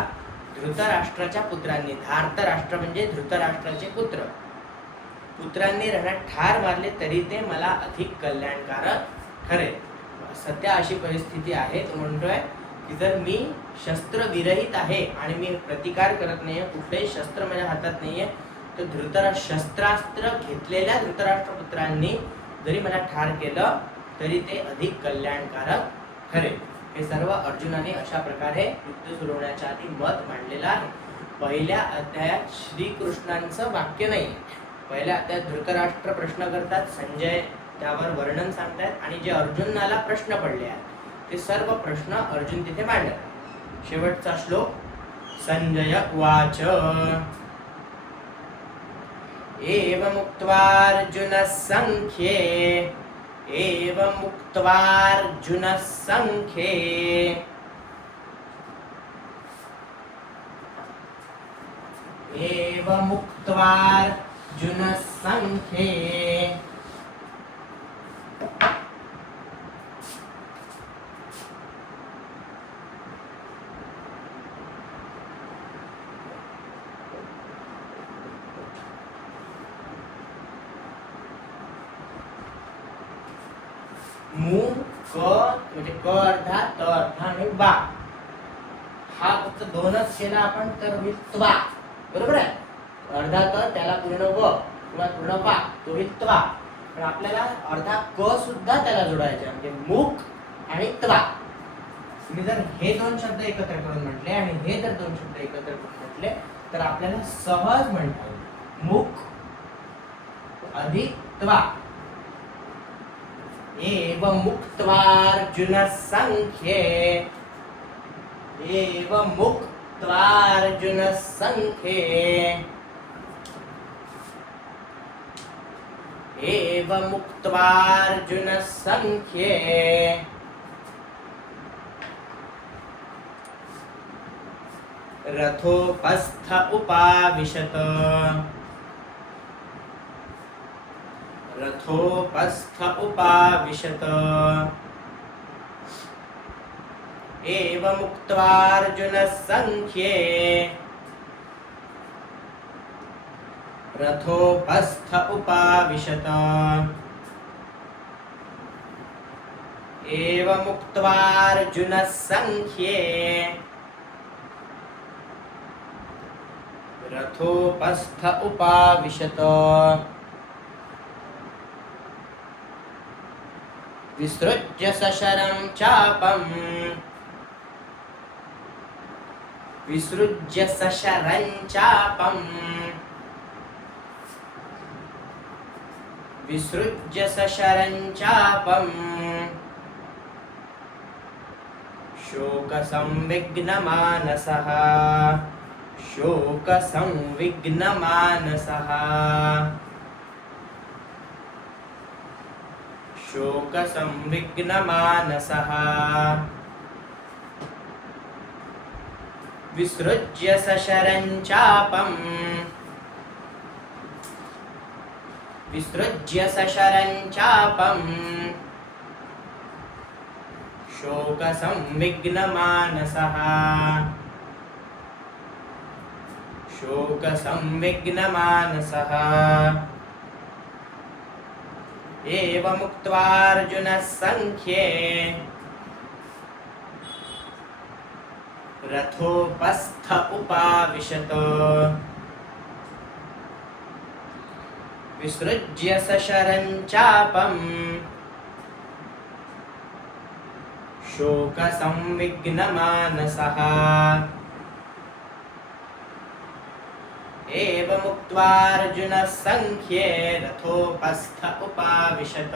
धृतराष्ट्राच्या पुत्रांनी, धार्तराष्ट्र म्हणजे धृतराष्ट्राचे पुत्रांनी रणात ठार मारले तरी ते मला अधिक कल्याणकारक ठरेल। सध्या अशी परिस्थिती आहे, तो म्हणतोय की जर मी शस्त्र विरहित आहे आणि मी प्रतिकार करत नाहीये, कुठलेही शस्त्र माझ्या हातात नाहीये, तर शस्त्रास्त्र घेतलेल्या धृतराष्ट्रपुत्रांनी जरी मला ठार केलं तरी ते अधिक कल्याणकारक ठरेल। हे सर्व अर्जुनाने अशा प्रकारे युद्ध सुरू होण्याच्या आधी मत मांडलेलं आहे। पहिल्या अध्यायात श्रीकृष्णांचं वाक्य नाही, पहिल्या अध्यायात धृतराष्ट्र प्रश्न करतात, संजय त्यावर वर्णन सांगतात आणि जे अर्जुनाला प्रश्न पडले आहेत ते सर्व प्रश्न अर्जुन तिथे मांडतात। शेवटचा श्लोक। संजय उवाच एवमुक्त्वार्जुनः संख्ये एवमुक्त्वार्जुनः संख्ये एवमुक्त्वार्जुनः संख्ये मु क म्हणजे क अर्धा त अर्धा आणि बा, हा फक्त दोनच केला आपण तर होईल त्वा, बरोबर आहे। अर्धा त त्याला पूर्ण व किंवा पूर्ण बा तो होईल त्वा, पण आपल्याला अर्धा क सुद्धा त्याला जोडायचा म्हणजे मुख आणि त्वा। तुम्ही जर हे दोन शब्द एकत्र करून म्हटले आणि हे जर दोन शब्द एकत्र करून म्हटले तर आपल्याला सहज म्हणता येईल मुख अधिक त्वा। एवमुक्त्वार्जुनः संख्ये एवमुक्त्वार्जुनः संख्ये एवमुक्त्वार्जुनः संख्ये रथोपस्थ उपाविशत रथोपस्थ उपाविशत एवमुक्त्वार्जुनः संख्ये रथोपस्थ उपाविशत एवमुक्त्वार्जुनः संख्ये रथोपस्थ उपाविशत विसृज्य सशरं चापं विसृज्य सशरं चापं विसृज्य सशरं चापं शोकसंविघ्नमानसः शोकसंविघ्नमानसः शोकसंविघ्नमानसः विसृज्य सशरं चापं विसृज्य सशरं चापं शोकसंविघ्नमानसः शोकसंविघ्नमानसः एवमुक्त्वार्जुनः संख्ये रथोपस्थ उपाविशत विसृज्य सशरं चापं शोकसंविघ्नमानसः एवमुक्त्वार्जुनः संख्ये रथोपस्थ उपाविशत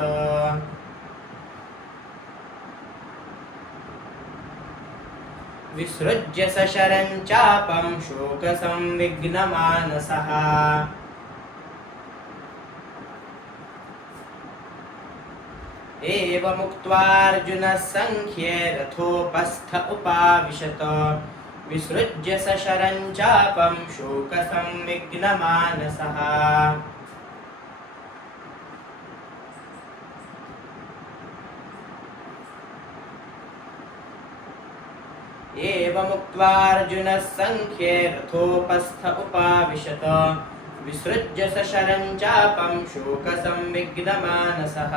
विसृज्य सशरं चापं शोकसंविघ्नमानसः एवमुक्त्वार्जुनः संख्ये रथोपस्थ उपाविशत विसृज्य सशरं चापं शोकसंविघ्नमानसः एवमुक्त्वार्जुनः संख्ये रथोपस्थ उपाविशत विसृज्य सशरं चापं शोकसंविघ्नमानसः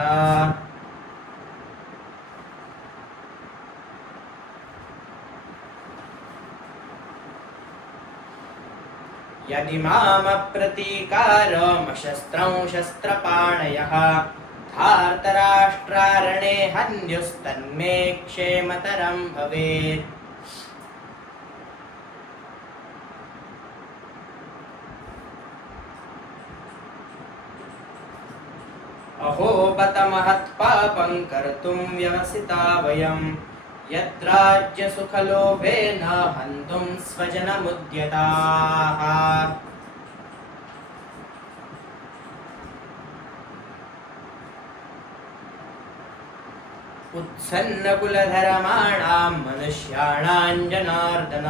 यदि मामप्रतीकारमशस्त्रं शस्त्रपाणयः धार्तराष्ट्रारणे हन्युस्तन्मे क्षेमतरं भवेत् अहो बत महत्पापं कर्तुं व्यवसिता वयं यद्राज्यसुखलोभेन हन्तुं स्वजनमुद्यताः उत्सन्नकुलधर्माणां मनुष्याणां जनार्दन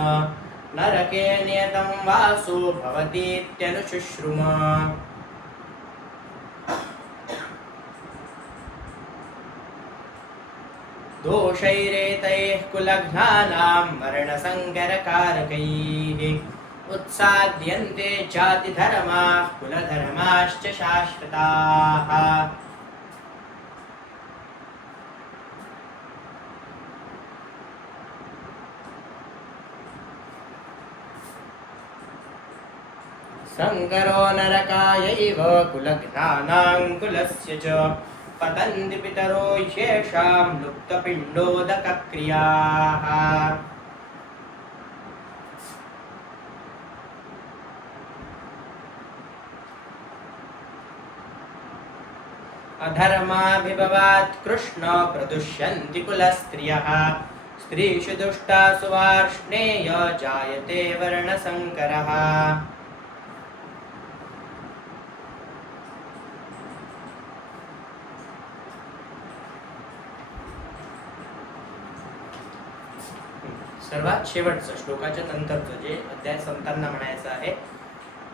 नरके नियतं वासो भवतीत्यनुशुश्रुम दोषैरेतैः कुलघ्नानां मरणसङ्करकारकैः उत्साद्यन्ते जातिधर्माः कुलधर्माश्च शाश्वताः संकरो नरकायैव कुलघ्नानां कुलस्य च पतन्ति पितरो ह्येषां लुप्तपिण्डोदकक्रियाः अधर्माभिभवात् कृष्ण प्रदुष्यन्ति कुलस्त्रियः स्त्रीषु दुष्टासु वार्ष्णेय जायते वर्णसङ्करः सर्वात शेवटचं श्लोकाच्या नंतरचं जे अध्याय संतांना म्हणायचं आहे.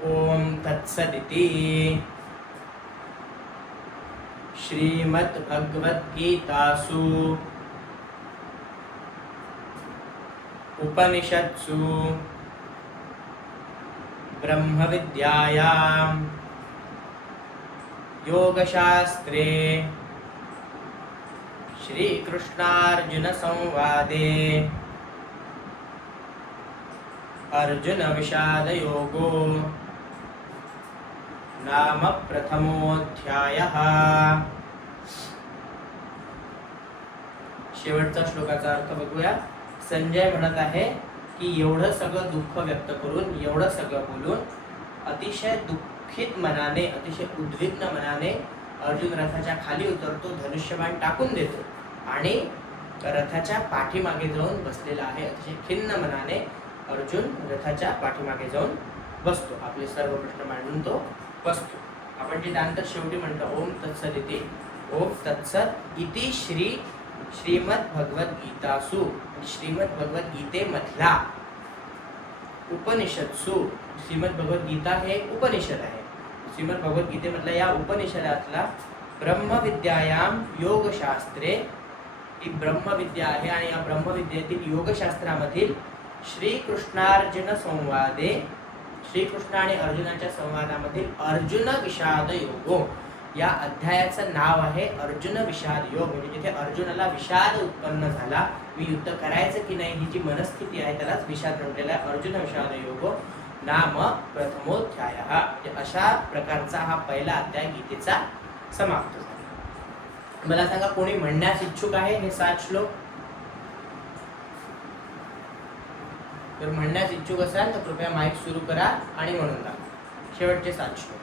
ओम तत्सदिति श्रीमद्भगवद्गीतासु उपनिषत्सु ब्रह्मविद्यायां योगशास्त्रे श्रीकृष्णार्जुन संवादे अर्जुन विषाद योगो नाम प्रथमोऽध्यायः. शेवटचा श्लोकाचा अर्थ बघूया. संजय म्हणत आहे की एवढं सगळं दुःख व्यक्त करून, एवढं सगळं बोलून, अतिशय दुःखित मनाने, अतिशय उद्विग्न मनाने अर्जुन रथाच्या खाली उतरतो, धनुष्यबाण टाकून देतो आणि रथाच्या पाठीमागे जाऊन बसलेला आहे. अतिशय खिन्न मनाने अर्जुन रथाच्या पाठीमागे जाऊन बसतो, आपले सर्व प्रश्न मांडून तो बसतो. आपण जे त्यानंतर शेवटी म्हणतो ओम तत्सद इति, ओम तत्सद इति श्रीमद्भगवद्गीतासु, श्रीमद्भगवद्गीतेमधला, उपनिषत्सु, श्रीमद्भगवद्गीता हे उपनिषद आहे. श्रीमद्भगवद्गीतेमधला या उपनिषदातला ब्रह्मविद्यायां योगशास्त्रे, ही ब्रह्मविद्या आहे आणि या ब्रह्मविद्येतील योगशास्त्रामधील श्रीकृष्णार्जुन संवादे, श्रीकृष्ण आणि अर्जुनाच्या संवादामधील अर्जुन विषाद योगो, या अध्यायाचं नाव आहे अर्जुन विषाद योग. म्हणजे जिथे अर्जुनाला विषाद उत्पन्न झाला, मी युद्ध करायचं की नाही ही जी मनस्थिती आहे त्यालाच विषाद म्हटलेला आहे. अर्जुन विषाद योगो नाम प्रथमोध्यायः. म्हणजे अशा प्रकारचा हा पहिला अध्याय गीतेचा समाप्त झाला. मला सांगा कोणी म्हणण्यास इच्छुक आहे हे 7 श्लोक? जर म्हणण्यास इच्छुक असाल तर कृपया माईक सुरू करा आणि म्हणून दाखवा शेवटचे 7 श्लोक.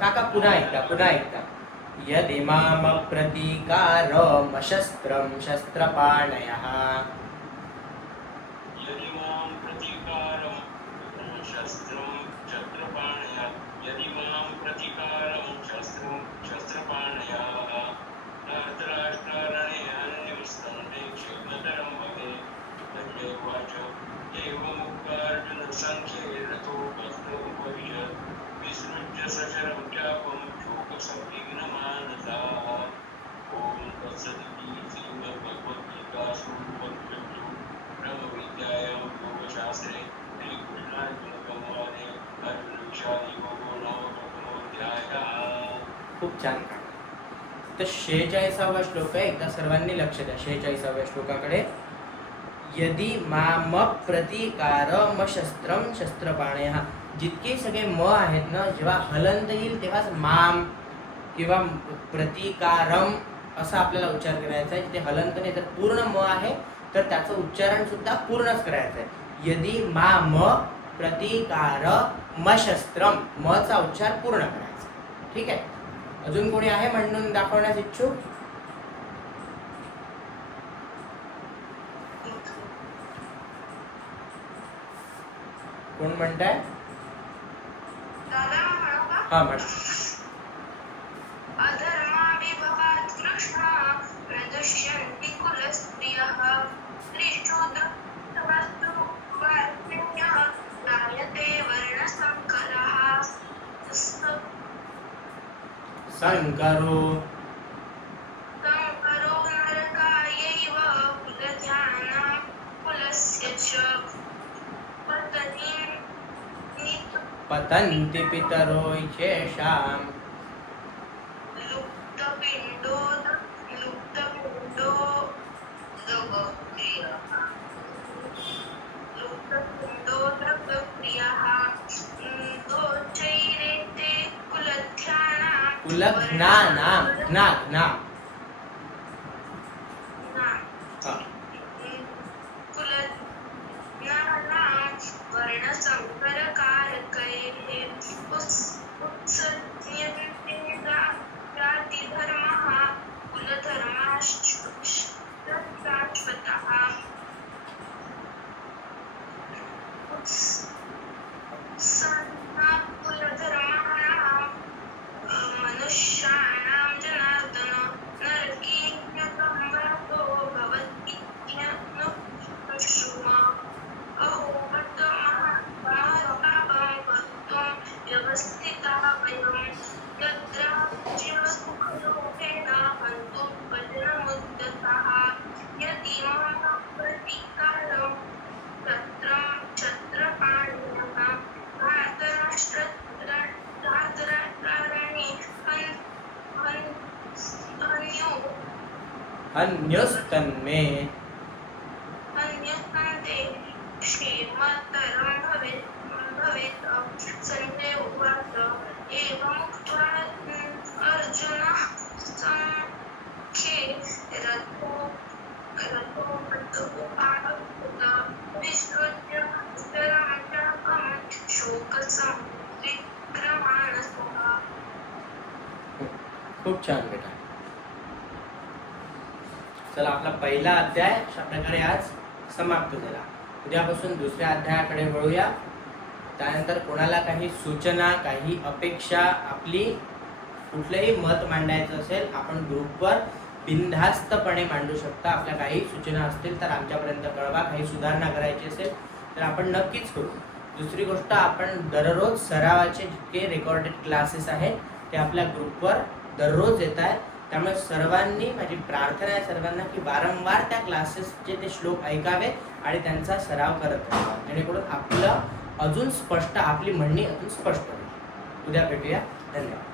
काका पुन्हा एकदा यदिमाम प्रतीकारम शस्त्रम शस्त्रपाणयः, खूप छान. तर 46वा श्लोक आहे. एकदा सर्वांनी लक्ष द्या 46व्या श्लोकाकडे. यदि माम प्रतिकारम शस्त्रम शस्त्रपाणयः, जितके सगळे म आहेत ना, जेव्हा हलंत येईल तेव्हाच माम किंवा प्रतिकारम असा आपल्याला उच्चार करायचा आहे. जिथे हलंत नाही तर पूर्ण म आहे तर त्याचं उच्चारण सुद्धा पूर्णच करायचं आहे. यदि माम प्रतिकारम शस्त्रम, म चा उच्चार पूर्ण करायचा. ठीक आहे. अजून कोणी आहे म्हणून दाखवण्यास इच्छुक? कोण म्हणताय? हा म्हण. संकरो नरकायैव कुलध्यान कुलस्य च पतन्ति पितरो शेषाम् कुलघ्नानां घ्ना घ्ना मनुष्याणां जनार्दन नरकीर्ण्यकम्बरतो भवतीत्यनुश्रुमा अहो बद्धमहापापं कर्तुं व्यवस्थितः वयं यद्राज्यसुखलोभेन हन्तुं वज्रमुद्यतः यदि मम प्रतिकारं छत्रपाणिनः अन्योस्तन्मे क्षेमतरं भवेत् सञ्जय उवाच एवमुक्त्वा अर्जुनः सङ्ख्ये रथोपस्थितः विसृज्य शरमचापं शोकसमुद्विग्रमानसः. खूप छान बेटा. चला आपला पहिला अध्याय अशा प्रकारे आज समाप्त झाला. उद्यापासून दुसऱ्या अध्यायाकडे वळूया. त्यानंतर कोणाला काही सूचना, काही अपेक्षा, आपली कुठलंही मत मांडायचं असेल आपण ग्रुपवर बिनधास्तपणे मांडू शकता. आपल्या काही सूचना असतील तर आमच्यापर्यंत कळवा. काही सुधारणा करायची असेल तर आपण नक्कीच करू. दुसरी गोष्ट, आपण दररोज सरावाचे जितके रेकॉर्डेड क्लासेस आहेत ते आपल्या ग्रुपवर दररोज येत आहेत. त्यामुळे सर्वांनी, माझी प्रार्थना आहे सर्वांना की वारंवार त्या क्लासेसचे ते श्लोक ऐकावे आणि त्यांचा सराव करत राहावा, जेणेकरून आपलं अजून स्पष्ट, आपली म्हणणी अजून स्पष्ट होईल. उद्या भेटूया. धन्यवाद.